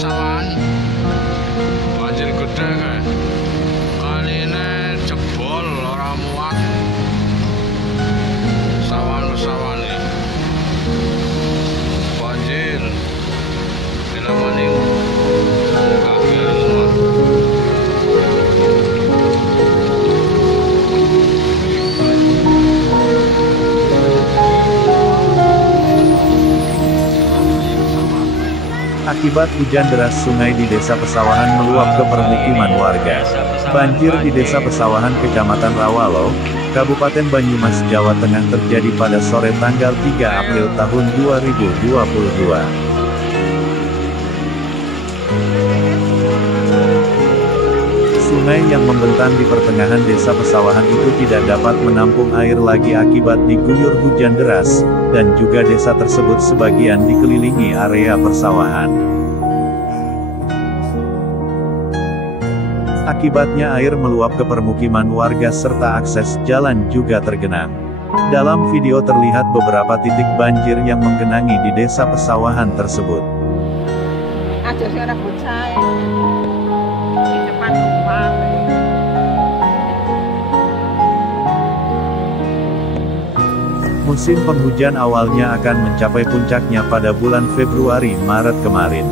pesawahan banjir gede kayak kali ini jebol orang muat pesawahan ya banjir bila maning kaki semua. Akibat hujan deras, sungai di Desa Pesawahan meluap ke permukiman warga. Banjir di Desa Pesawahan, Kecamatan Rawalo, Kabupaten Banyumas, Jawa Tengah terjadi pada sore tanggal 3 April tahun 2022. Sungai yang membentang di pertengahan Desa Pesawahan itu tidak dapat menampung air lagi akibat diguyur hujan deras, dan juga desa tersebut sebagian dikelilingi area persawahan. Akibatnya air meluap ke permukiman warga serta akses jalan juga tergenang. Dalam video terlihat beberapa titik banjir yang menggenangi di Desa Pesawahan tersebut. Musim penghujan awalnya akan mencapai puncaknya pada bulan Februari-Maret kemarin.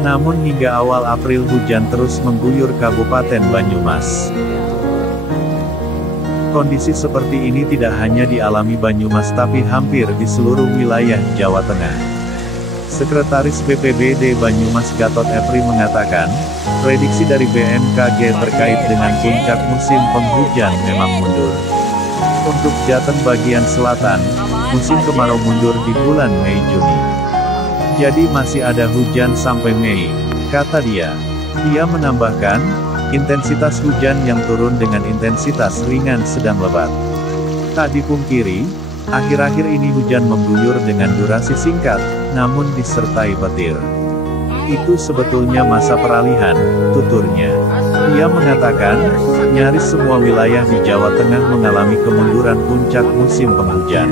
Namun hingga awal April hujan terus mengguyur Kabupaten Banyumas. Kondisi seperti ini tidak hanya dialami Banyumas tapi hampir di seluruh wilayah Jawa Tengah. Sekretaris BPBD Banyumas Gatot Epri mengatakan, prediksi dari BMKG terkait dengan puncak musim penghujan memang mundur. Untuk Jateng bagian selatan, musim kemarau mundur di bulan Mei-Juni. Jadi masih ada hujan sampai Mei, kata dia. Dia menambahkan, intensitas hujan yang turun dengan intensitas ringan sedang lebat. Tak dipungkiri, akhir-akhir ini hujan mengguyur dengan durasi singkat, namun disertai petir. Itu sebetulnya masa peralihan, tuturnya. Dia mengatakan, nyaris semua wilayah di Jawa Tengah mengalami kemunduran puncak musim penghujan.